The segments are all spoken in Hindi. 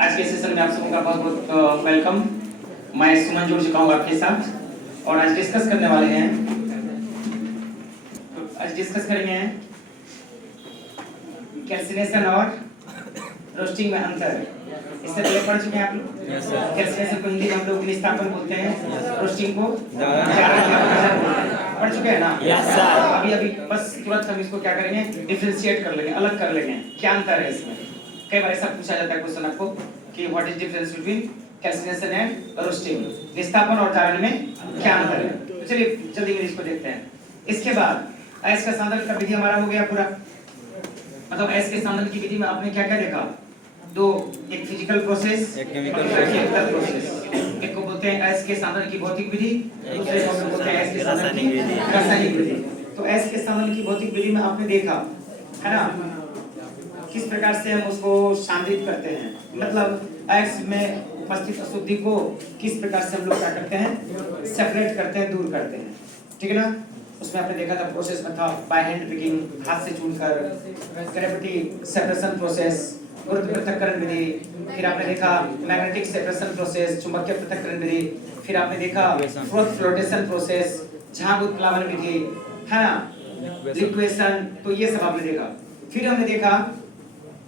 आज के सेशन में आप सबों का बहुत बहुत वेलकम। मैं सुमन जुड़ चुका हूँ आपके साथ और आज डिस्कस करने वाले हैं। तो आज डिस्कस करेंगे कैल्सिनेशन और रोस्टिंग में अंतर। इससे पहले पढ़ चुके हैं आप लोग? कैल्सिनेशन को हिंदी में हम लोग निस्तापन बोलते हैं, रोस्टिंग को पढ़ चुके हैं ना? अभी बस तुरंत हम इसको क्या करेंगे, डिफरेंशिएट कर लेंगे, अलग कर लेंगे। क्या अंतर है इसमें? कई बार ऐसा पूछा जाता है क्वेश्चन आपको कि what is difference between calcination and roasting, निस्तापन और जारन में क्या अंतर है। तो चलिए जल्दी में इसको देखते हैं। इसके बाद अयस्क का सांद्रण का विधि हमारा हो गया पूरा। मतलब अयस्क के सांद्रण की विधि में आपने क्या क्या देखा? दो, एक फिजिकल प्रोसेस, एक केमिकल प्रोसेस। एक को बोलते हैं अयस्क के सांद्रण की भौतिक विधि, दूसरे को बोलते हैं अयस्क के सांद्रण की रासायनिक विधि। तो अयस्क के सांद्रण की भौतिक विधि में आपने देखा है ना किस प्रकार से हम उसको सांद्रित करते हैं, मतलब अयस्क में उपस्थित अशुद्धि को किस प्रकार से हम लोग क्या करते हैं, सेपरेट करते हैं, दूर करते हैं। ठीक है ना? उसमें आपने देखा था प्रोसेस में था बाय हैंड पिकिंग, हाथ से चुनकर, ग्रेविटी सेपरेशन प्रोसेस, गुरुत्व पृथक्करण विधि, फिर आपने देखा मैग्नेटिक सेपरेशन प्रोसेस, चुंबकीय पृथक्करण विधि, फिर आपने देखा फ्लोटेशन प्रोसेस, झाग उत्प्लावन विधि, है ना, लिक्वेशन। तो ये सब आपने देखा। फिर हमने देखा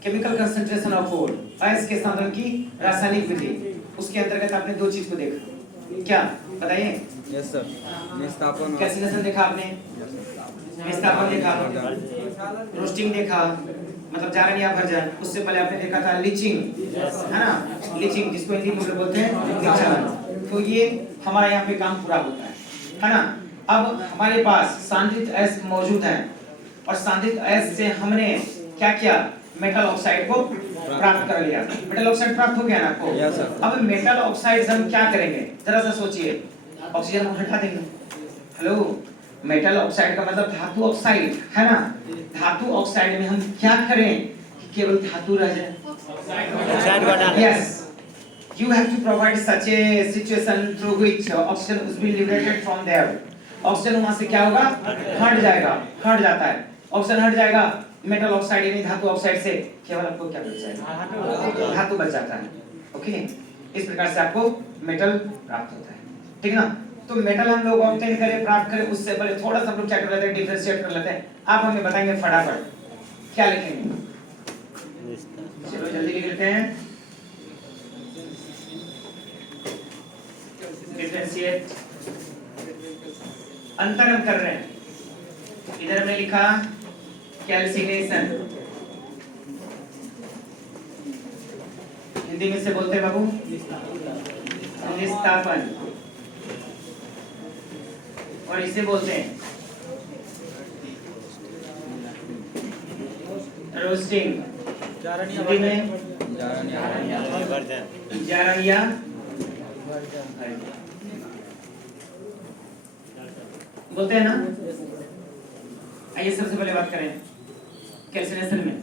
केमिकल कंसंट्रेशन ऑफ ओर, अयस्क के सांद्रण की रासायनिक विधि। उसके अंतर्गत आपने दो चीज को देखा, क्या बताइए? Yes sir, निस्तापन। कैल्सिनेशन देखा आपने, निस्तापन देखा, रोस्टिंग देखा मतलब जारन या भर्जन। उससे पहले आपने देखा था लीचिंग, है ना, लीचिंग जिसको हिंदी में बोलते हैं निक्षरण। तो ये हमारा यहाँ पे काम पूरा होता है ना। अब हमारे पास सांद्रित अयस्क मौजूद है और सांद्रित अयस्क से हमने क्या किया, मेटल ऑक्साइड को प्राप्त कर लिया। मेटल ऑक्साइड प्राप्त हो गया ना आपको? yes, अब मेटल ऑक्साइड हम क्या करेंगे, जरा सा सोचिए। ऑक्सीजन को हटा देंगे। हेलो, मेटल ऑक्साइड का मतलब धातु ऑक्साइड है ना। धातु ऑक्साइड में हम क्या करें कि केवल धातु रह जाए? Yes, you have to provide such a situation through which oxygen is being liberated from there. Oxygen वहां से क्या होगा, हट जाएगा, हट जाता है। ऑक्सीजन हट जाएगा, मेटल ऑक्साइड यानी धातु ऑक्साइड से केवल आपको क्या बच जाएगा, धातु बच जाता है। ओके, इस प्रकार से आपको मेटल प्राप्त होता है। ठीक ना? तो मेटल हम लोग ऑब्टेन करें, प्राप्त करें, उससे पहले थोड़ा सा हम लोग क्या कर लेते हैं, डिफरेंशिएट कर लेते हैं। आप हमें बताएंगे फटाफट क्या लिखेंगे? चलो जल्दी लिख लेते हैं। डिफरेंशिएट, अंतर हम कर रहे हैं। इधर हमने लिखा कैल्सिनेशन, हिंदी में से बोलते हैं बाबू निस्तापन, और इसे बोलते हैं रोस्टिंग, हिंदी में जारन या बोलते हैं ना। आइए सबसे पहले बात करें कैल्सिनेशन में।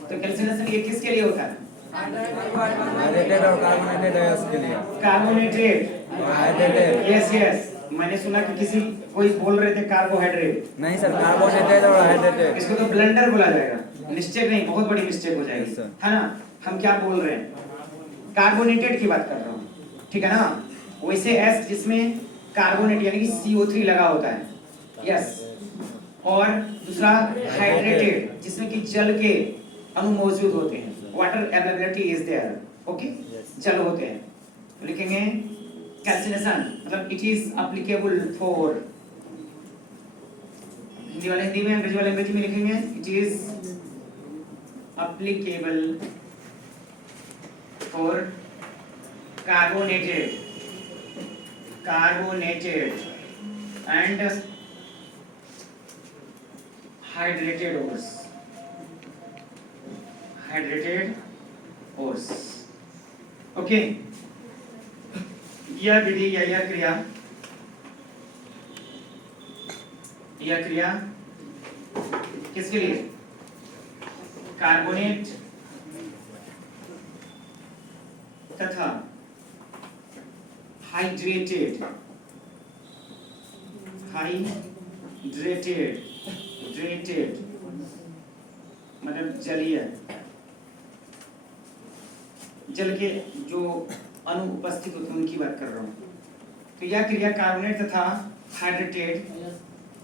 तो कैल्सिनेशन ये किसके लिए होता है? हाइड्रेटेड और कार्बोनेटेड अयस्क के लिए। Carbonated, hydrated. यस यस, मैंने सुना कि किसी कोई बोल रहे थे कार्बोहाइड्रेट। नहीं सर, कार्बोनेटेड और हाइड्रेटेड। इसको तो ब्लेंडर बोला जाएगा, मिस्टेक नहीं, बहुत बड़ी मिस्टेक हो जाएगी, है ना। हम क्या बोल रहे हैं, कार्बोनेटेड की बात कर रहा हूँ, ठीक है ना। वैसे अयस्क जिसमें कार्बोनेट यानी कि CO3 लगा होता है, यस, और दूसरा हाइड्रेटेड जिसमें कि जल के अणु मौजूद होते हैं, water availability is there, okay, जल होते हैं। तो लिखेंगे कैल्सिनेशन मतलब it is applicable for, Hindi वाले हिंदी में, अंग्रेजी वाले अंग्रेजी में लिखेंगे it is applicable for carbonated and hydrated ores, okay. यह विधि या यह क्रिया किसके लिए? कार्बोनेट तथा हाइड्रेटेड मतलब जलीय जल के जो अणु उपस्थित होते हैं उनकी बात कर रहा हूँ। तो यह क्रिया कार्बोनेट तथा हाइड्रेटेड,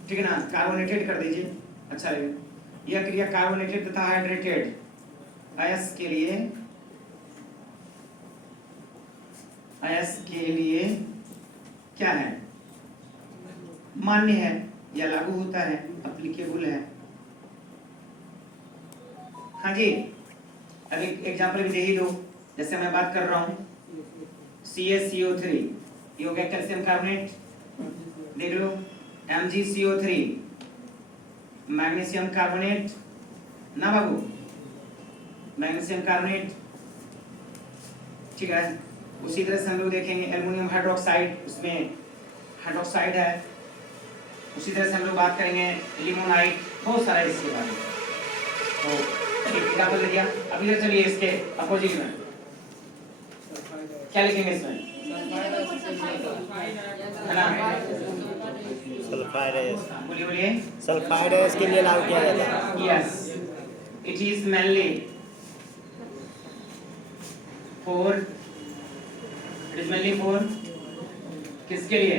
ठीक है ना, कार्बोनेटेड कर दीजिए, अच्छा लगेगा। यह क्रिया कार्बोनेटेड तथा हाइड्रेटेड अयस्क के लिए क्या है, मान्य है या लागू होता है, अप्लीकेबल है। हाँ जी, अब एक एग्जांपल भी दे ही दो। जैसे मैं बात कर रहा हूँ CaCO3, ये हो गया कैल्शियम कार्बोनेट, देख लो। MgCO3 मैग्नीशियम कार्बोनेट ना बाबू, मैग्नीशियम कार्बोनेट, ठीक है। उसी तरह से हम लोग देखेंगे एल्युमिनियम हाइड्रोक्साइड, उसमें हाइड्रोक्साइड है। उसी तरह से हम लोग बात करेंगे लिमोनाइट, बहुत सारा इसके बारे में। तो एक एग्जांपल दे दिया। अब इधर चलिए इसके अपोजिट में क्या लिखेंगे इसमें, है ना, सल्फाइड आयस, बोलिए बोलिए। सल्फाइड आयस के लिए लागू किया जाता है। Yes, it is mainly for, it is mainly for किसके लिए,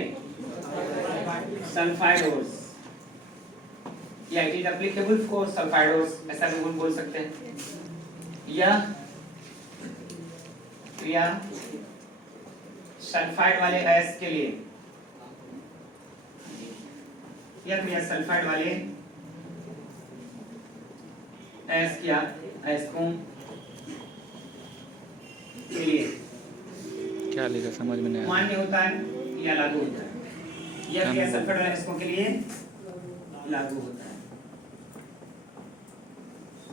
सल्फाइडोस, या इट इज एप्लीकेबल फॉर सल्फाइडोस, ऐसा भी बोल सकते हैं। या क्रिया सल्फाइड वाले अयस्क के लिए, या क्रिया सल्फाइड वाले अयस्क या अयस्कों के लिए क्या लिखा समझ में नहीं आया। मान्य होता है या लागू होता है। यह क्रिया सल्फाइड वाले अयस्कों के लिए लागू होता है,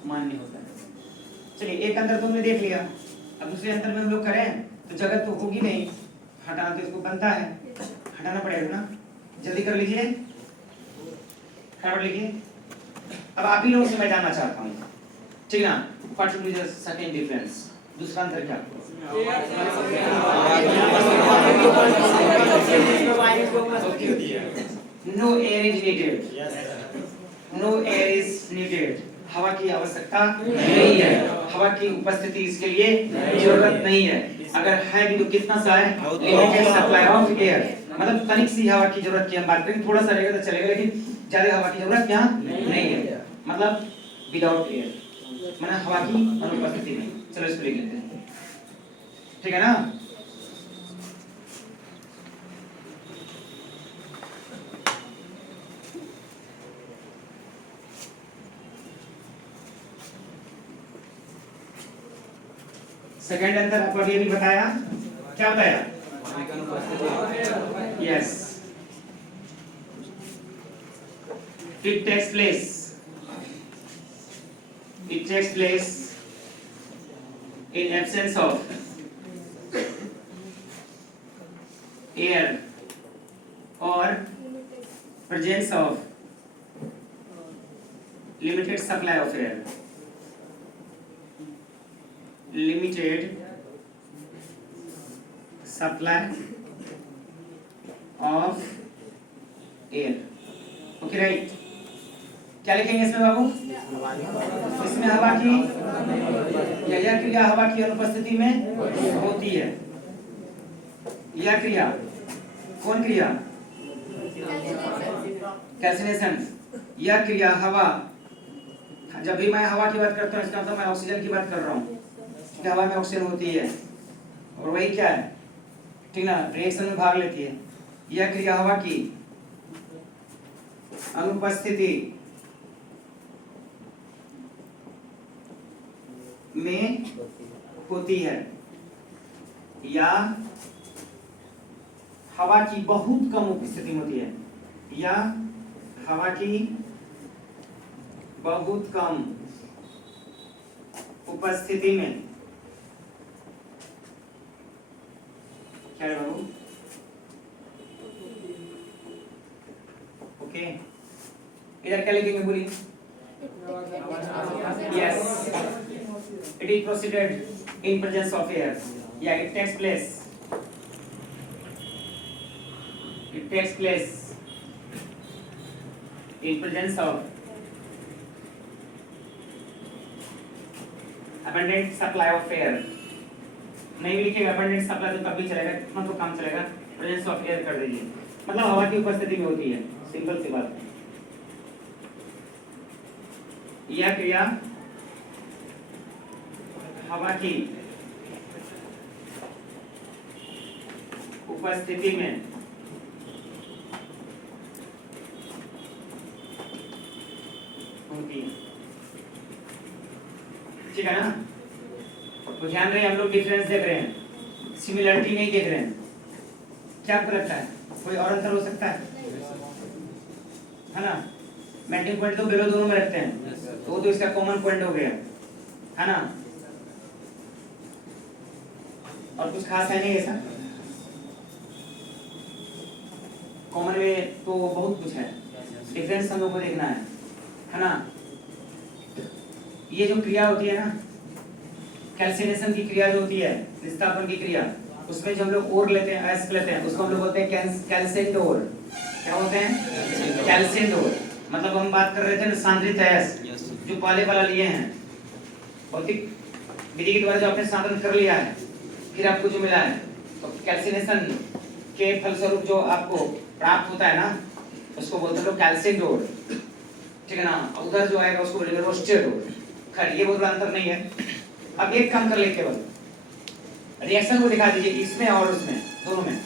मान्य होता है। चलिए एक अंतर तो हमने देख लिया। अब दूसरे अंतर में हम लोग करें तो जगह तो होगी नहीं, हटाना तो इसको बनता है, हटाना पड़ेगा ना। जल्दी कर लीजिए, फटाफट लिखिए। अब आप ही लोगों से मैं जानना चाहता हूँ, ठीक ना, what will be the second difference, दूसरा अंतर क्या? No air is needed, no air is needed, हवा की आवश्यकता नहीं है, हवा की उपस्थिति इसके लिए जरूरत नहीं है। अगर है भी तो कितना सा है, लिमिटेड सप्लाई ऑफ एयर, मतलब तनिक सी हवा की जरूरत की हम बात करें, थोड़ा सा रहेगा तो चलेगा, लेकिन ज्यादा हवा की जरूरत यहाँ नहीं है, मतलब विदाउट एयर, मतलब हवा की अनुपस्थिति नहीं। चलो इसको लिख लेते हैं, ठीक है ना। सेकंड अंतर आपको अभी अभी बताया, क्या बताया? Yes, it takes place in absence of air or presence of limited supply of air, limited supply of air, okay right. क्या लिखेंगे इसमें बाबू? इसमें हवा की या यह क्रिया हवा की अनुपस्थिति में होती है। यह क्रिया कौन क्रिया? कैल्सिनेशन। यह क्रिया हवा, जब भी मैं हवा की बात करता हूँ इसका मतलब मैं ऑक्सीजन की बात कर रहा हूँ, क्योंकि हवा में ऑक्सीजन होती है और वही क्या है, ठीक ना, रिएक्शन में भाग लेती है। यह क्रिया हवा की अनुपस्थिति में होती है या हवा की बहुत कम उपस्थिति में होती है, या हवा की बहुत कम उपस्थिति में, क्या है बाबू? ओके, इधर क्या लिखेंगे बोलिए? Yes, it is proceeded in presence of air, yeah, it takes place in presence of abundant supply of air, नहीं भी लिखिएगा अबंडेंट सप्लाई तो तब भी चलेगा, कितना तो काम चलेगा, प्रेजेंस ऑफ एयर कर दीजिए। मतलब हवा की उपस्थिति में होती है, सिंपल सी बात है। यह क्रिया हवा की उपस्थिति में होती है, ठीक है ना। तो ध्यान रहे, हम लोग डिफरेंस देख रहे हैं, सिमिलरिटी नहीं देख रहे हैं। क्या आपको लगता है कोई और अंतर हो सकता है ना। मेल्टिंग पॉइंट तो बिलो दोनों में रखते हैं, तो वो तो इसका कॉमन पॉइंट हो गया है ना। और कुछ खास है नहीं ऐसा, कॉमन में तो बहुत कुछ है, डिफरेंस हम लोग को देखना है ना। ये जो क्रिया होती है ना, कैल्सिनेशन की क्रिया जो होती है, निस्तापन की क्रिया, उसमें जो हम लोग ओर लेते हैं, एस लेते हैं, उसको हम लोग बोलते हैं कैल्सेंडोर। क्या होते हैं? कैल्सेंडोर। मतलब हम बात कर रहे थे ना सांद्रित एस, जो पहले वाला लिए हैं, भौतिक विधि के द्वारा जो आपने साधन कर लिया है, फिर आपको जो मिला है, तो कैल्सिनेशन के फलस्वरूप जो आपको प्राप्त होता है ना, उसको बोलते हैं लोग कैल्सेंडोर, ठीक है ना। उधर जो आएगा उसको बोलेंगे रोस्टेडोर। खैर ये बहुत बड़ा अंतर नहीं है। अब एक काम कर ले, केवल रिएक्शन को दिखा दीजिए, इसमें और उसमें दोनों में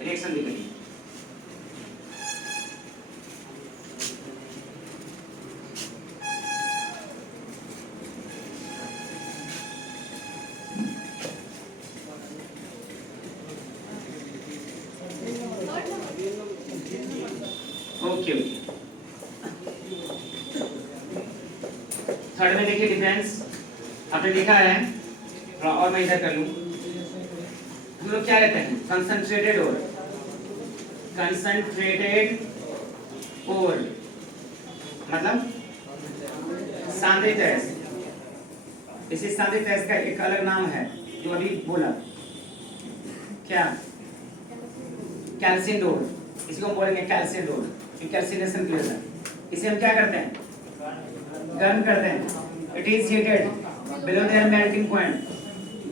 रिएक्शन दिखाइए। ओके ओके, थर्ड में देखिए डिफरेंस आपने देखा है, थोड़ा और मैं इधर कर लूं। हम लोग क्या लेते हैं? कंसंट्रेटेड और, कंसंट्रेटेड और मतलब सांद्रित एस। इसी सांद्रित एस का एक अलग नाम है जो अभी बोला, क्या? कैल्सिनोर। इसी को हम बोलेंगे कैल्सिनोर, जो कैल्सिनेशन के लिए है। इसे हम क्या करते हैं? गर्म करते हैं। It is heated below their melting point,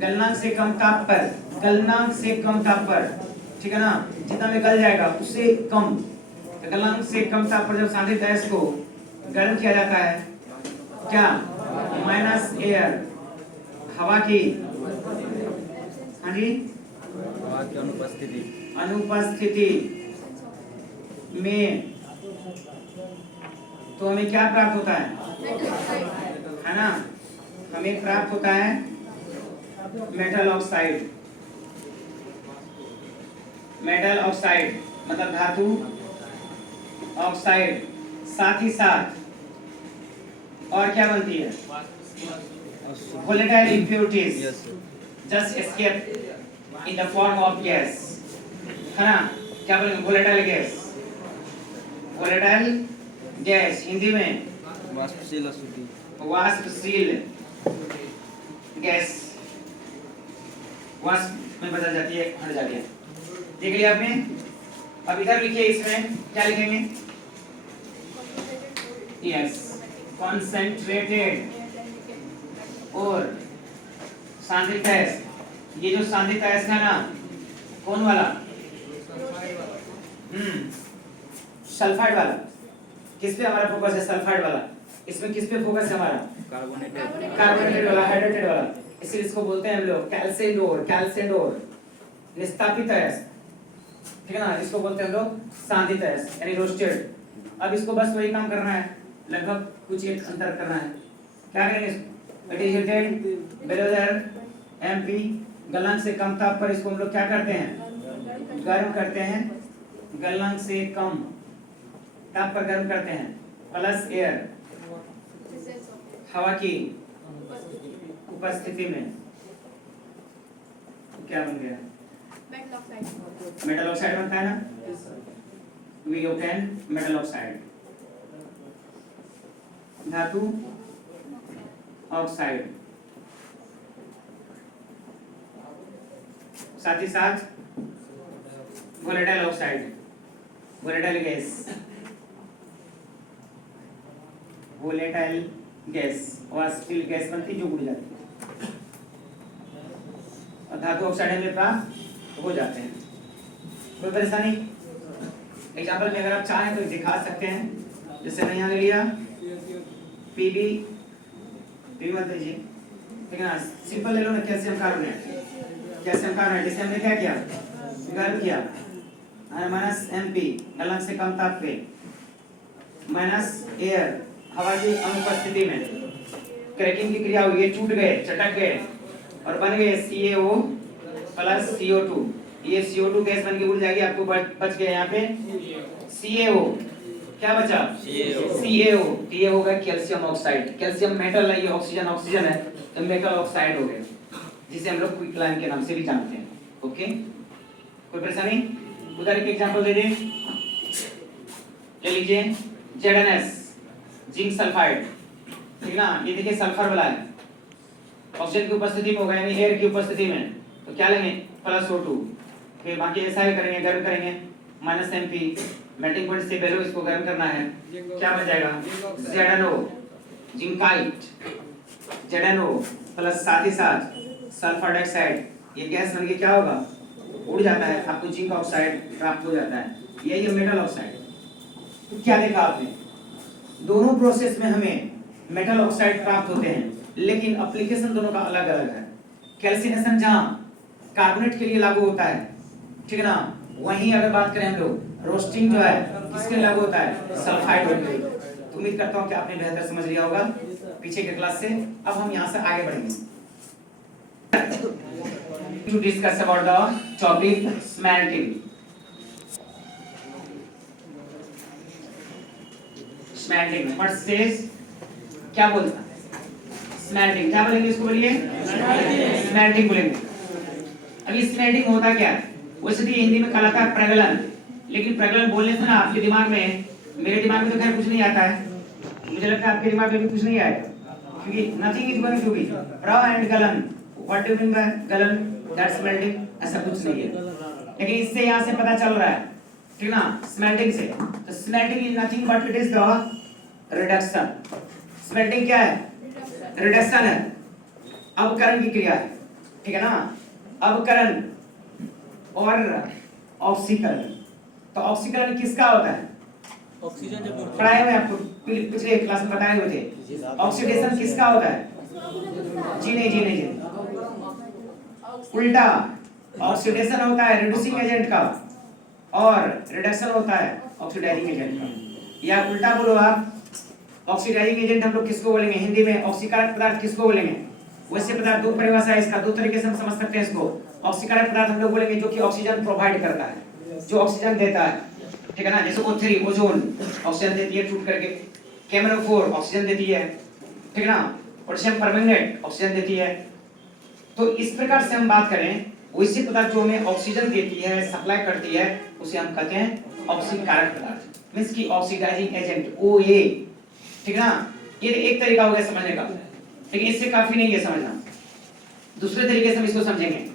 गलनांक से कम ताप पर, गलनांक से कम ताप पर, ठीक है ना। जितना में गल जाएगा उससे कम, तो गलनांक से कम ताप पर जब सांद्रित गैस को गर्म किया जाता है, क्या? माइनस एयर, हवा की, हाँ जी, हवा की अनुपस्थिति में, तो हमें क्या प्राप्त होता है ना? हमें प्राप्त होता है मेटल ऑक्साइड। मेटल ऑक्साइड मतलब धातु ऑक्साइड। साथ ही साथ और क्या बनती है? volatile impurities just escape in the form of gas, है ना। क्या बोलेंगे? volatile gas, volatile gas Hindi में वाष्पशील अशुद्धि, वाष्पशील गैस, वाष्प में बदल जाती है, हट जाती है। देख लिया आपने? अब इधर लिखिए, इसमें क्या लिखेंगे? यस, कॉन्सेंट्रेटेड और सांद्रित गैस। ये जो सांद्रित गैस है ना, कौन वाला? सल्फाइड वाला। किस पे हमारा फोकस है? सल्फाइड वाला। इसमें किस पे फोकस है हमारा? कार्बोनेटेड वाला, हाइड्रेटेड वाला। इसलिए इसको बोलते हैं हम लोग कैल्सेंडोर। कैल्सेंडोर निस्तापित गैस, ठीक है ना। इसको बोलते हैं हम लोग सांद्रित गैस यानी रोस्टेड। अब इसको बस वही काम करना है, लगभग कुछ एक अंतर करना है। क्या करेंगे? It is heated below their MP, गलनांक से कम ताप पर इसको हम लोग क्या करते हैं? गर्म करते हैं। गलनांक से कम ताप पर गर्म करते हैं, प्लस एयर, हवा की उपस्थिति में। क्या बन गया? मेटल ऑक्साइड बनता है ना। वी ऑब्टेन मेटल ऑक्साइड, धातु ऑक्साइड। साथ ही साथ volatile oxide, volatile gas, volatile gas, वाष्पशील गैस बनती जो उड़ जाती है और धातु ऑक्साइड हमें प्राप्त हो जाते हैं। कोई परेशानी? एग्जाम्पल में अगर आप चाहें तो दिखा सकते हैं। जैसे मैं यहाँ ले लिया पीबी मत लीजिए, ठीक है ना, सिंपल ले लो ना, कैल्शियम कार्बोनेट। कैल्शियम कार्बोनेट इसे हमने क्या किया, गर्म किया, माइनस एमपी गलन से कम ताप पे, माइनस एयर हवा की अनुपस्थिति में क्रैकिंग की क्रिया हुई, ये टूट गए, चटक गए और बन गए CaO प्लस CO2। ये CO2 गैस बन के उड़ जाएगी, आपको बच गया यहाँ पे CaO। क्या बचा? CaO। ये होगा कैल्शियम ऑक्साइड। कैल्शियम मेटल है, ये ऑक्सीजन है, तो मेटल ऑक्साइड हो गया, जिसे हम लोग क्विकलाइन के नाम से भी जानते हैं। ओके, कोई परेशानी? उधर एक एग्जांपल दे दें, ले लीजिए ZnS जिंक सल्फाइड, ठीक ना, ये देखिए सल्फर वाला है, ऑक्सीजन की उपस्थिति में होगा, यानी एयर की उपस्थिति में, तो क्या लेंगे प्लस O2। फिर बाकी ऐसा ही करेंगे, गर्म करेंगे, माइनस MP मेल्टिंग पॉइंट से पहले इसको गर्म करना है, क्या बन जाएगा ZnO जिंकाइट, ZnO प्लस साथ ही साथ सल्फर डाइऑक्साइड, ये गैस बन के क्या होगा, उड़ जाता है, आपको जिंक ऑक्साइड प्राप्त हो जाता है, यही है मेटल ऑक्साइड। तो क्या देखा आपने, दोनों प्रोसेस में हमें मेटल ऑक्साइड प्राप्त होते हैं, लेकिन एप्लीकेशन दोनों का अलग अलग है। कैल्सिनेशन जहां कार्बोनेट के लिए लागू होता है, ठीक है ना, वहीं अगर बात करें हम लोग रोस्टिंग जो है किसके लिए लागू होता है, सल्फाइड होता है। तो उम्मीद करता हूं कि आपने बेहतर समझ लिया होगा पीछे के क्लास से। अब हम यहां से आगे बढ़ेंगे to discuss about the topic smelting. Smelting. What says? क्या बोलता है? Smelting. क्या बोलेंगे इसको, बोलिए Smelting बोलेंगे। अभी स्मेल्टिंग होता क्या है? वैसे तो हिंदी में कहलाता है प्रगलन, लेकिन प्रगलन बोलने से ना आपके दिमाग में, मेरे दिमाग में तो खैर कुछ नहीं आता है, मुझे लगता है आपके दिमाग में भी कुछ नहीं आएगा, क्योंकि nothing is going to be प्र एंड गलन। What do you mean by गलन? दैट्स स्मेल्टिंग, ऐसा कुछ नहीं है, लेकिन इससे यहाँ से पता चल रहा है, ठीक ना, स्मेल्टिंग से। तो smelting is nothing but it is the reduction. Smelting क्या है? रिडक्शन है, अवकरण की क्रिया है, ठीक है ना, अवकरण और ऑक्सीकरण। तो ऑक्सीकरण किसका होता है? ऑक्सीजन जब पढ़ाए हुए आपको पिछले क्लास में बताए हुए थे। ऑक्सीडेशन किसका होता है? जी नहीं, उल्टा ऑक्सीडेशन होता है रिड्यूसिंग एजेंट का और रिडक्शन होता है ऑक्सीडाइजिंग एजेंट का। या उल्टा बोलो आप, ऑक्सीडाइजिंग एजेंट हम लोग किसको बोलेंगे हिंदी में? ऑक्सीकारक पदार्थ किसको बोलेंगे? वैसे पदार्थ दो परिभाषा है इसका, दो तरीके से हम समझ सकते हैं इसको। ऑक्सीकारक पदार्थ हम लोग बोलेंगे जो कि ऑक्सीजन प्रोवाइड करता है, जो ऑक्सीजन देता है, ठीक है ना, जैसे O3 ओजोन ऑक्सीजन देती है टूट करके, KMnO4 ऑक्सीजन देती है, ठीक है ना, पोटेशियम परमैंगनेट ऑक्सीजन देती है। तो इस प्रकार से हम बात करें, वैसे पदार्थ जो हमें ऑक्सीजन देती है, सप्लाई करती है, उसे हम कहते हैं ऑक्सीकारक पदार्थ, मींस की ऑक्सीडाइजिंग एजेंट OA, ठीक है ना। ये एक तरीका हो गया समझने का, लेकिन इससे काफी नहीं है समझना। दूसरे तरीके से हम इसको समझेंगे,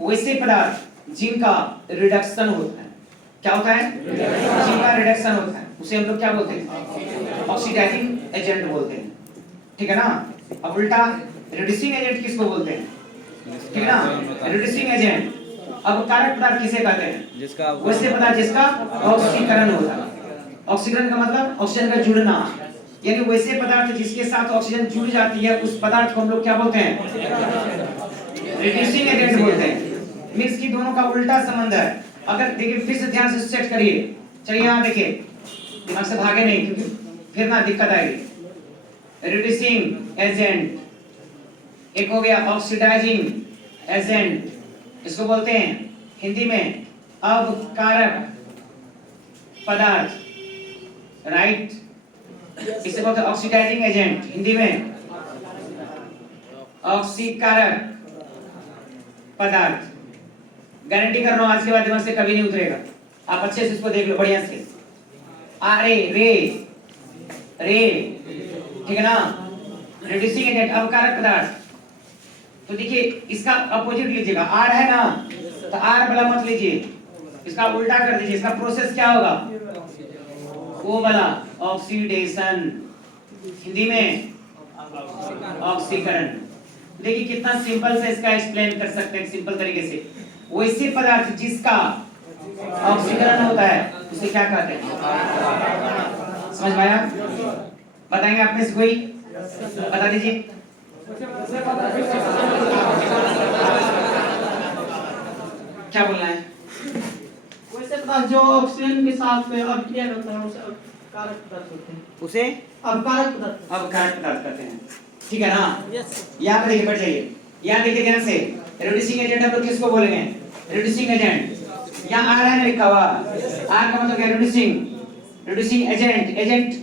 वैसे पदार्थ जिनका रिडक्शन होता है, क्या होता है? जिनका रिडक्शन होता है, उसे हम लोग क्या बोलते हैं? ऑक्सीडाइजिंग एजेंट बोलते हैं, ठीक है ना। अब उल्टा रिड्यूसिंग एजेंट किसको बोलते हैं? ठीक है ना, रिड्यूसिंग एजेंट। अब कारक पदार्थ किसे कहते हैं? जिसका वैसे पदार्थ जिसका ऑक्सीकरण होता है। ऑक्सीकरण का मतलब ऑक्सीजन का जुड़ना, यानी वैसे पदार्थ जिसके साथ ऑक्सीजन जुड़ जाती है, उस पदार्थ को हम लोग क्या बोलते हैं? रिड्यूसिंग एजेंट बोलते हैं। मींस की दोनों का उल्टा संबंध है। अगर देखिए फिर से ध्यान से सेट करिए, चलिए यहाँ देखिए, दिमाग से भागे नहीं क्योंकि फिर ना दिक्कत आएगी। रिड्यूसिंग एजेंट, एक हो गया ऑक्सीडाइजिंग एजेंट, इसको बोलते हैं हिंदी में अवकारक पदार्थ, राइट। इसे बोलते हैं ऑक्सीडाइजिंग एजेंट, हिंदी में ऑक्सीकारक पदार्थ। गारंटी कर रहा हूं आज के बाद दिमाग से कभी नहीं उतरेगा, आप अच्छे से इसको देख लो बढ़िया से। आरे रे रे, ठीक है ना, रिड्यूसिंग एजेंट अवकारक पदार्थ। तो देखिए इसका अपोजिट लीजिएगा, आर है ना, तो आर वाला मत लीजिए, इसका उल्टा कर दीजिए। इसका प्रोसेस क्या होगा? वो वाला ऑक्सीडेशन, हिंदी में ऑक्सीकरण। देखिए कितना सिंपल से इसका एक्सप्लेन कर सकते हैं सिंपल तरीके से। वैसे पदार्थ जिसका ऑक्सीकरण होता है उसे क्या कहते हैं? समझ में आया? बताएंगे आप में से कोई? बता दीजिए। क्या बोलना है? वैसे पदार्थ जो ऑक्सीजन के साथ में अभिक्रिया करता है उसे अपकारक पदार्थ होते हैं। उसे अपकारक पदार्थ। अपकारक पदार्थ कहते हैं। ठीक है ना? यस। यहाँ पे देखिए, बैठ जाइए। यहाँ देखिए ध्यान से, रिड्यूसिंग एजेंट हम लोग किसको बोलेंगे? Reducing agent. यहाँ आ रहा है ना लिखा हुआ, आर का मतलब क्या? Reducing agent. Agent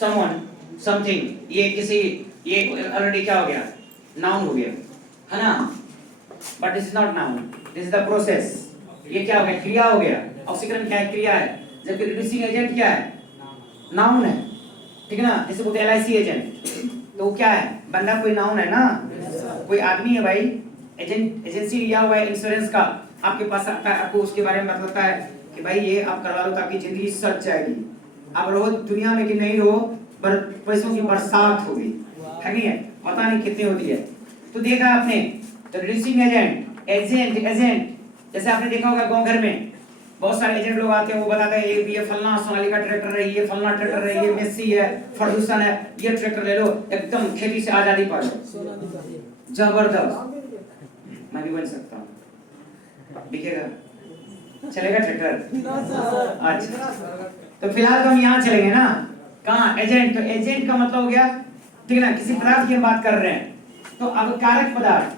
someone something. ये किसी, ये ऑलरेडी क्या हो गया? नाउन हो गया, है ना? But this is not noun, this is the process. ये क्या हो गया? क्रिया हो गया। ऑक्सीकरण क्या है? क्रिया है। जबकि रिड्यूसिंग एजेंट क्या है? नाउन है। ठीक है ना? जैसे बोलते हैं LIC एजेंट, तो वो क्या है? बंदा कोई नाउन है ना? कोई आदमी है भाई। एजेंसी लिया हुआ है इंश्योरेंस का, आपके पास आता है, आपको उसके बारे में बताता है कि भाई ये आप करवा लो ताकि जिंदगी सच जाएगी। आप रहो दुनिया में कि नहीं रहो, पर पैसों की बरसात होगी, है नहीं है? पता नहीं कितनी होती है। तो देखा आपने, तो रिड्यूसिंग एजेंट जैसे आपने देखा होगा गांव घर में बहुत सारे एजेंट लोग आते हैं, वो बताते हैं ये फलना सोनालिका ट्रैक्टर है, ये फलना ट्रैक्टर है, ये मेसी है, फर्गुसन है, ये ट्रैक्टर ले लो, एकदम खेती से आजादी पा लो। जबरदस्त, मैं भी बन सकता हूँ। दिखेगा? चलेगा ट्रैक्टर? अच्छा, तो फिलहाल तो हम यहाँ चलेंगे ना। कहाँ? एजेंट। तो एजेंट का मतलब हो गया, ठीक है ना, किसी पदार्थ की हम बात कर रहे हैं, तो अपकारक पदार्थ।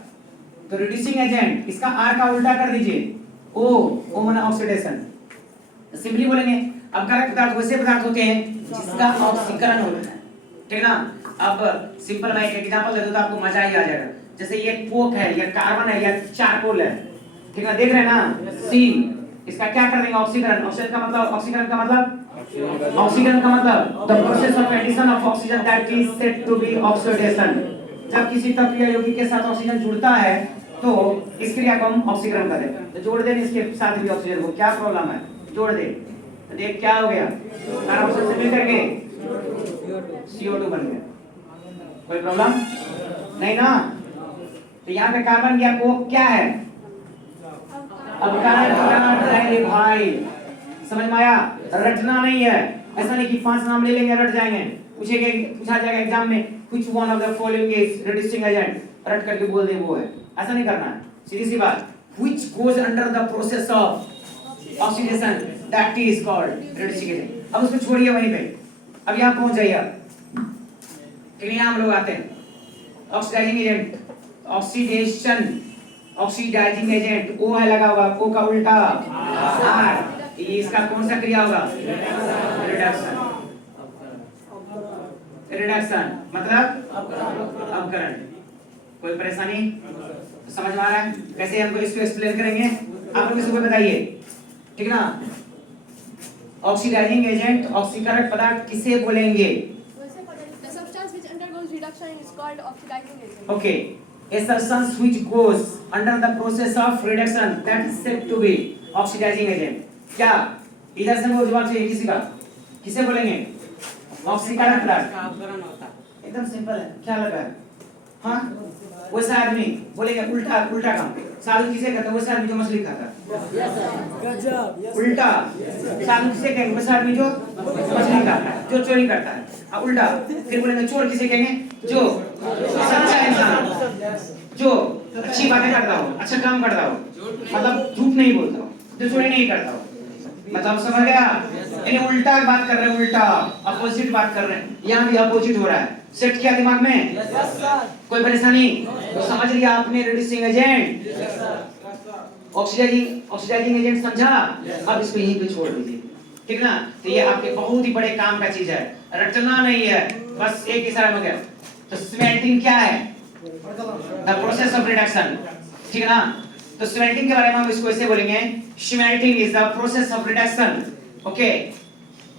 तो रिड्यूसिंग एजेंट, इसका आर का उल्टा कर दीजिए, ओ माने ऑक्सीडेशन। सिंपली बोलेंगे अपकारक पदार्थ वैसे पदार्थ होते हैं जिसका ऑक्सीकरण होता है। ठीक है ना? अब सिंपल मैं एक एग्जांपल दे दूं तो आपको मजा ही आ जाएगा। जैसे ये कोक है, या कार्बन है, या चारकोल है, ठीक है, देख रहे हैं ना? सी, इसका क्या कर देंगे? ऑक्सीकरण। ऑक्सीकरण का मतलब, ऑक्सीकरण का मतलब the process of addition of oxygen that is said to be oxidation. जब किसी तत्व या यौगिक के साथ ऑक्सीजन जुड़ता है तो इस क्रिया को हम ऑक्सीकरण कहते हैं। तो जोड़ दें इसके साथ भी ऑक्सीजन को, क्या प्रॉब्लम है? जोड़ दे, तो देख क्या हो गया? कार्बन से मिलकर के CO2 बन गया। कोई प्रॉब्लम नहीं ना? तो यहाँ पे कार्बन या कोक क्या है? अपकारक पदार्थ है रे भाई। समझ में आया? रटना नहीं है। ऐसा नहीं कि 5 नाम ले लेंगे रट जाएंगे। पूछा जाएगा एग्जाम में, which one of the following is reducing agent, रट करके बोल दे वो है। ऐसा नहीं करना है, सीधी सी बात। which goes under the process of oxidation that is called reducing agent। अब उसको छोड़िए वहीं पे, अब यहाँ पहुंच जाइए आप। ठीक है, यहाँ हम लोग आते हैं ऑक्सीडाइजिंग एजेंट। ऑक्सीडाइजिंग एजेंट, ओ है लगा हुआ, ओ का उल्टा आर। इसका कौन सा क्रिया होगा? रिडक्शन मतलब अपकरण। कोई परेशानी? समझ में आ रहा है? कैसे हमको इसको एक्सप्लेन करेंगे? आप लोग इसको बताइए, ठीक है ना? ऑक्सीडाइजिंग एजेंट, ऑक्सीकरण पदार्थ किसे बोलेंगे? The substance which undergoes reduction is called oxidizing agent. Okay, a substance which goes under the process of reduction that is said to be oxidizing agent। क्या इधर से वो जवाब चाहिए किसी का? किसे बोलेंगे? ऑक्सीकरण पदार्थ। एकदम सिंपल है, क्या लगा है? हाँ, वैसा आदमी बोलेंगे उल्टा काम। साधु किसे कहते हैं? वैसा आदमी जो मछली खाता है। उल्टा साधु किसे कहेंगे? वैसा आदमी जो मछली खाता है, जो चोरी करता है। उल्टा फिर बोलेंगे चोर किसे कहेंगे? जो सच्चा इंसान, जो अच्छी बातें करता हो, अच्छा काम करता हो, मतलब झूठ नहीं बोलता हो, जो चोरी नहीं करता हो। मतलब समझ गया? यानी उल्टा बात कर रहे हैं, उल्टा अपोजिट बात कर रहे हैं। यहाँ भी अपोजिट हो रहा है। सेट किया दिमाग में? कोई परेशानी? तो समझ लिया आपने रिड्यूसिंग एजेंट, ऑक्सीडाइजिंग एजेंट समझा? अब इसको यहीं पे छोड़ दीजिए, ठीक ना? तो ये आपके बहुत ही बड़े काम का चीज है, रटना नहीं है, बस एक इशारा हो गया। तो स्मेल्टिंग क्या है? द प्रोसेस ऑफ रिडक्शन, ठीक है ना? तो स्मेल्टिंग के बारे में हम इसको ऐसे बोलेंगे, smelting is the process of reduction, okay,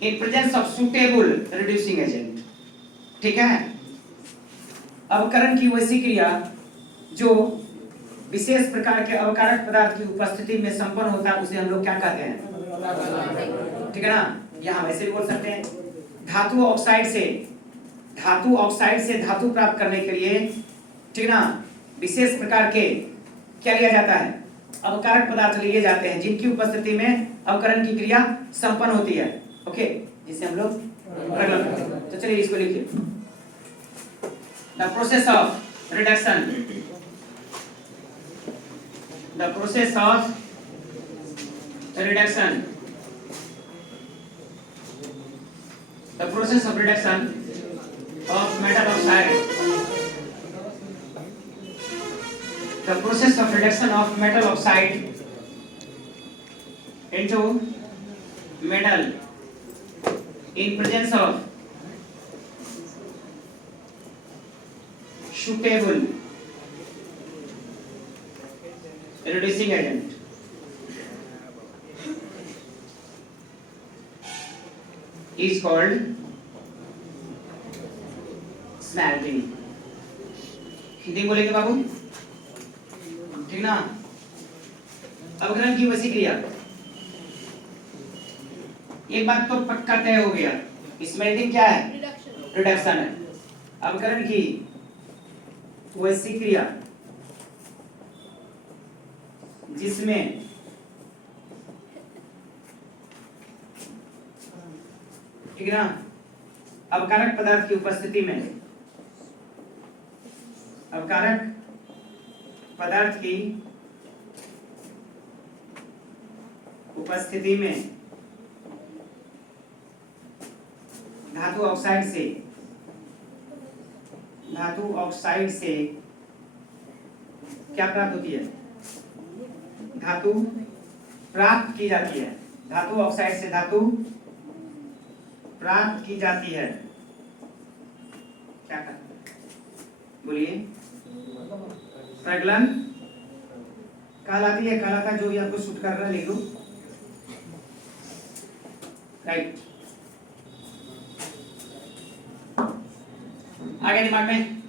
in presence of suitable reducing agent. ठीक है? अवकरण की वैसी क्रिया जो विशेष प्रकार के अवकारक पदार्थ की उपस्थिति में संपन्न होता है उसे हम लोग क्या कहते हैं? ठीक है ना? यहाँ वैसे भी बोल सकते हैं। धातु ऑक्साइड से धातु ऑक्साइड से धातु प्राप्त करने के लिए, ठीक ना, विशेष प्रकार के क्या लिया जाता है, अवकारक पदार्थ लिए जाते हैं जिनकी उपस्थिति में अवकरण की क्रिया संपन्न होती है। ओके, जिसे हम लोग प्रगलन करते हैं। तो चलिए इसको लिखिए, the process of reduction, the process of reduction, the process of reduction of metal oxide, the process of reduction of metal oxide into metal in presence of suitable reducing agent is called smelting। Hindi बोलेंगे बाबू, ठीक ना। अवकरण की वसी क्रिया, एक बात तो पक्का तय हो गया, स्मेल्टिंग क्या है, रिडक्शन है। अवकरण की वसी क्रिया जिसमें ठीक है ना, अवकारक पदार्थ की उपस्थिति में, अवकारक पदार्थ की उपस्थिति में धातु ऑक्साइड से क्या प्राप्त होती है, धातु प्राप्त की जाती है। धातु ऑक्साइड से धातु प्राप्त की जाती है। क्या कर बोलिए, प्रगलन कहलाती है, कहलाता जो भी आपको शूट कर रहा है लिख दो, राइट। आगे दिमाग में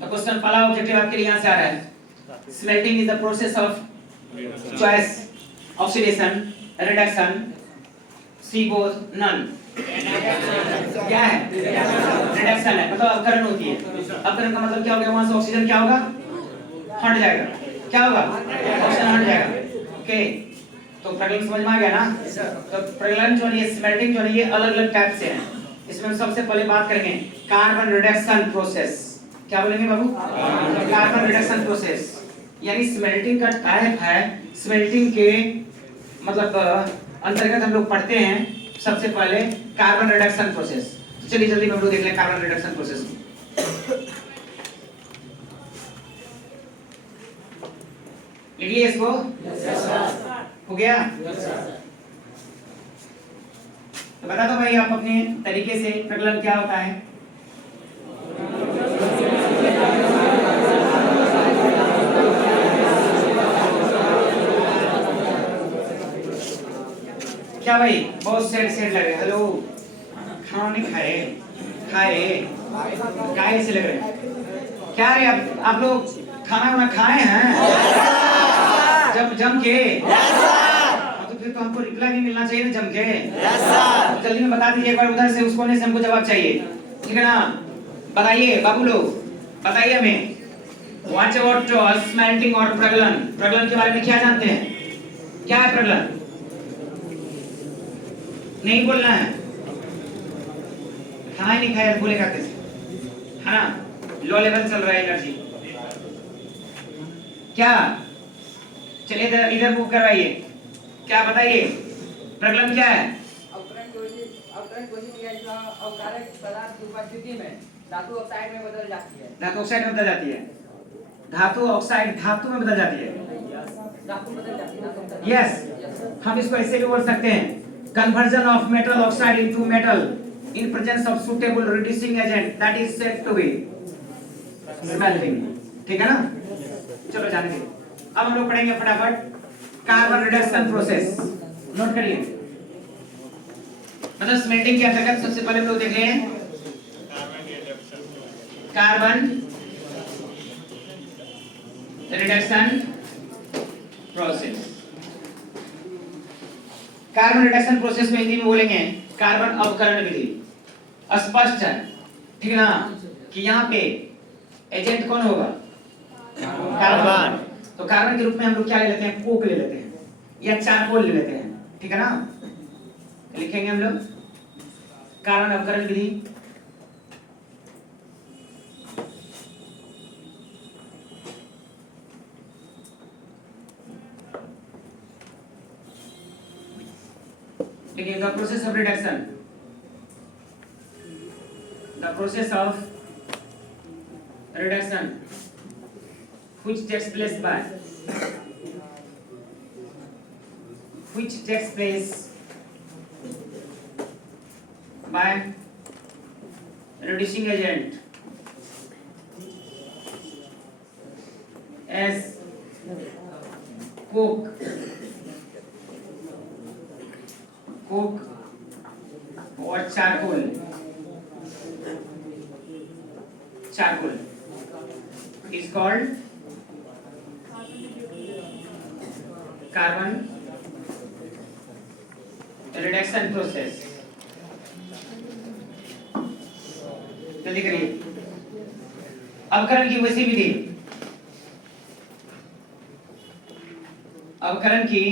क्वेश्चन, पहला ऑब्जेक्टिव आपके लिए यहां से आ रहा है, smelting is the process of choice, oxidation, reduction, C both, none. क्या है, रिडक्शन है, मतलब अवकरण होती है। अवकरण का मतलब क्या हो गया, वहां से ऑक्सीजन क्या होगा, हट जाएगा। क्या होगा, ऑक्सीजन हट जाएगा। ओके, तो प्रगलन समझ में आ गया ना। तो प्रगलन जो है, स्मेल्टिंग जो है, ये अलग अलग टाइप से है। इसमें हम सबसे पहले बात करेंगे कार्बन रिडक्शन प्रोसेस। क्या बोलेंगे बाबू, कार्बन रिडक्शन प्रोसेस, यानी स्मेल्टिंग का टाइप है। स्मेल्टिंग के मतलब अंतर्गत हम लोग पढ़ते हैं सबसे पहले कार्बन रिडक्शन प्रोसेस। तो चलिए जल्दी हम लोग देख लें कार्बन रिडक्शन प्रोसेस। लिखिए इसको, हो गया। तो बता दो भाई आप अपने तरीके से, प्रगलन क्या होता है। क्या भाई, बहुत सेड लगे, हेलो, खाना नहीं खाए, काय से लग रहे हैं क्या रे, आप लोग खाना वाना खाए हैं जब जम के, तो फिर तो हमको रिप्लाई भी मिलना चाहिए ना जम के। तो जल्दी में बता दीजिए एक बार, उधर से उस कोने से हमको जवाब चाहिए, ठीक है ना। बताइए बाबू लोग, बताइए हमें, व्हाट अबाउट स्मेल्टिंग और प्रगलन। प्रगलन के बारे में क्या जानते हैं, क्या है प्रगलन, नहीं बोलना है, खाना ही नहीं खाया बोलेगा कैसे, है ना। लो लेवल चल रहा है एनर्जी। क्या, चलिए इधर मूव करवाइए, क्या बताइए, प्रगलन क्या है। अवकारक पदार्थ की उपस्थिति में धातु ऑक्साइड में बदल जाती है। धातु ऑक्साइड में बदल जाती है, धातु ऑक्साइड धातु में बदल जाती है। धातु बदल जाती है, यस, हम इसको ऐसे भी बोल सकते हैं, conversion of metal oxide into metal in presence of suitable reducing agent, that is said to be smelting। ठीक है ना, चलो जाने दीजिए। अब हम लोग पढ़ेंगे फटाफट कार्बन रिडक्शन प्रोसेस, नोट करिए। मतलब स्मेल्टिंग के अंतर्गत सबसे पहले हम लोग देख रहे हैं carbon reduction process. Carbon reduction process में हिंदी में बोलेंगे कार्बन अवकरण विधि। स्पष्ट है, ठीक है ना, कि यहाँ पे एजेंट कौन होगा? कार्बन। तो कार्बन के रूप में हम लोग क्या ले लेते हैं? कोक ले लेते हैं या चारकोल ले लेते हैं, ठीक है ना। लिखेंगे हम लोग कार्बन अवकरण विधि। देखिए, the process of reduction, the process of reduction which takes place by reducing agent as coke और charcoal is called carbon reduction process। जल्दी करिए। अवकरण की वैसी विधि, अवकरण की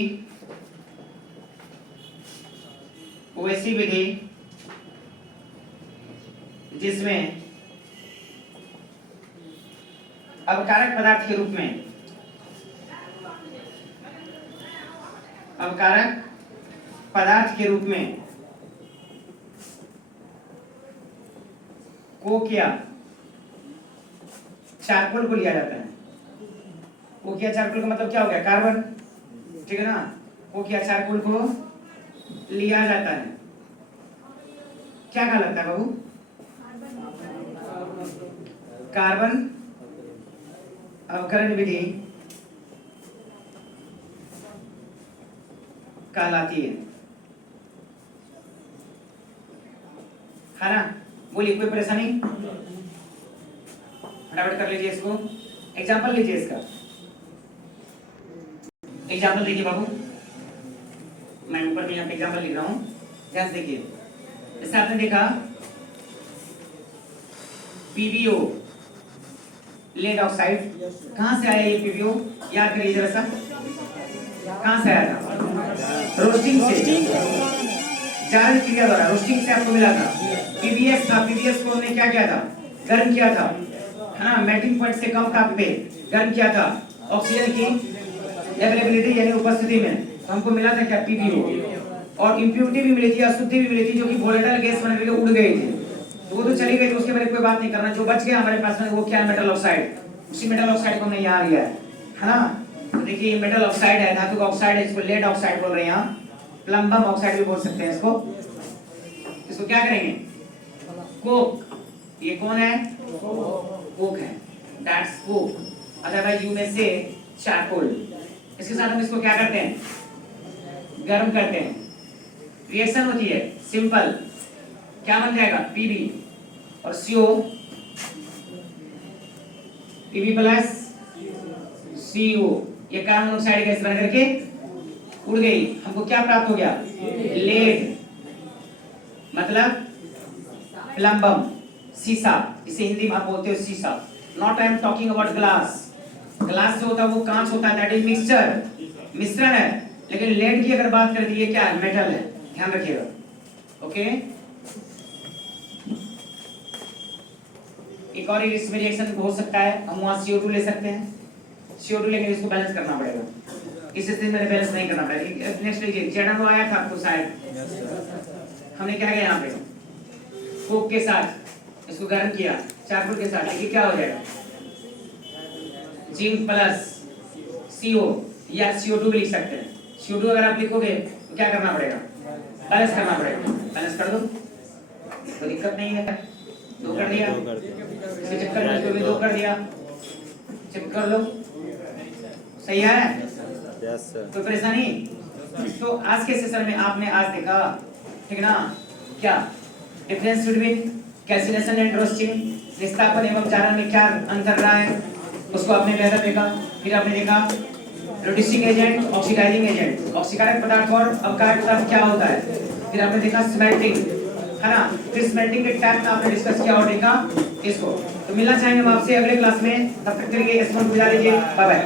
वैसी विधि जिसमें अवकारक पदार्थ के रूप में कोक या चारकोल को लिया जाता है। कोक या चारकोल का मतलब क्या हो गया? कार्बन, ठीक है ना। कोक या चारकोल को लिया जाता है, क्या कहा लगता है बाबू? कार्बन अवकरण विधि कहलाती है ना। बोलिए, कोई परेशानी? फटाफट कर लीजिए इसको। एग्जाम्पल लीजिए इसका। एग्जाम्पल देखिए बाबू, मैं ऊपर में यहाँ पे एग्जाम्पल लिख रहा हूँ, ध्यान से देखिए। जैसे आपने देखा पीबीओ लेड ऑक्साइड, कहाँ से आया ये पीबीओ? याद करिए जरा सा, कहाँ से आया था? रोस्टिंग से, जारक क्रिया द्वारा रोस्टिंग से आपको मिला था। पीबीएस था, पीबीएस को हमने क्या किया था? गर्म किया था, है ना। मेल्टिंग पॉइंट से कम ताप पे गर्म किया था ऑक्सीजन की अवेलेबिलिटी यानी उपस्थिति में, तो हमको मिला था क्या? पीबीओ। और इम्प्योरिटी भी मिली थी, अशुद्धि भी मिली थी, जो कि वोलेटाइल गैस बन करके उड़ गई थी, तो वो तो चली गई, तो उसके बारे में कोई बात नहीं करना। जो बच गया हमारे पास में वो क्या है? Metal oxide. उसी मेटल ऑक्साइड को हमने यहाँ लिया है ना। तो देखिए ये मेटल ऑक्साइड है, धातु का ऑक्साइड है, इसको लेड ऑक्साइड बोल रहे हैं यहाँ, प्लम्बम ऑक्साइड भी बोल सकते हैं इसको। इसको क्या करेंगे? कोक। ये कौन है? कोक है, दैट्स कोक, अदरवाइज यू में से चारकोल। इसके साथ हम इसको क्या करते हैं? गर्म करते हैं, रिएक्शन होती है सिंपल, क्या बन जाएगा? पीबी और सीओ, पीबी प्लस सीओ, ये कार्बन मोनोऑक्साइड गैस बन करके उड़ गई। हमको क्या प्राप्त हो गया? लेड, मतलब प्लम्बम, सीसा। इसे हिंदी में आप बोलते हो सीसा। Not I am talking about glass. Glass जो होता है वो कांच होता है, दैट इज मिक्सचर, मिश्रण है। लेकिन लेड की अगर बात करें तो ये क्या है? मेटल है, ध्यान रखिएगा। ओके, एक और इसमें रिएक्शन हो सकता है, हम वहां CO2 ले सकते हैं, CO2 लेकिन इसको बैलेंस करना पड़ेगा। इस स्थिति में बैलेंस नहीं करना पड़ेगा। नेक्स्ट लीजिए, ZNO आया था आपको शायद, हमने क्या किया यहाँ पे? कोक के साथ इसको गर्म किया, चारकोल के साथ, देखिए क्या हो जाएगा? जिंक प्लस CO या CO2 भी लिख सकते हैं। CO2 अगर आप लिखोगे तो क्या करना पड़ेगा? बैलेंस करना पड़ेगा। बैलेंस कर दो, कोई दिक्कत नहीं है। 2 कर दिया, इसे चक्कर में इसको भी 2 कर दिया, चेक कर लो, सही है? Yes sir. कोई परेशानी? तो आज के सेशन में आपने आज देखा, ठीक ना, क्या difference between calcination and roasting, निस्तापन एवं चारण में क्या अंतर रहा है, उसको आपने बेहतर देखा। फिर आपने देखा रिड्यूसिंग एजेंट, ऑक्सीडाइजिंग एजेंट, ऑक्सीकारक पदार्थ और अवकारक पदार्थ क्या होता है। फिर आपने देखा स्मेल्टिंग, है ना। फिर स्मेल्टिंग के टैप में आपने डिस्कस किया ऑर्डरिंग का इसको। तो मिलना चाहेंगे हम आपसे अगले क्लास में, तब तक के लिए इस वक्त गुजार लीजिए, बाय बाय।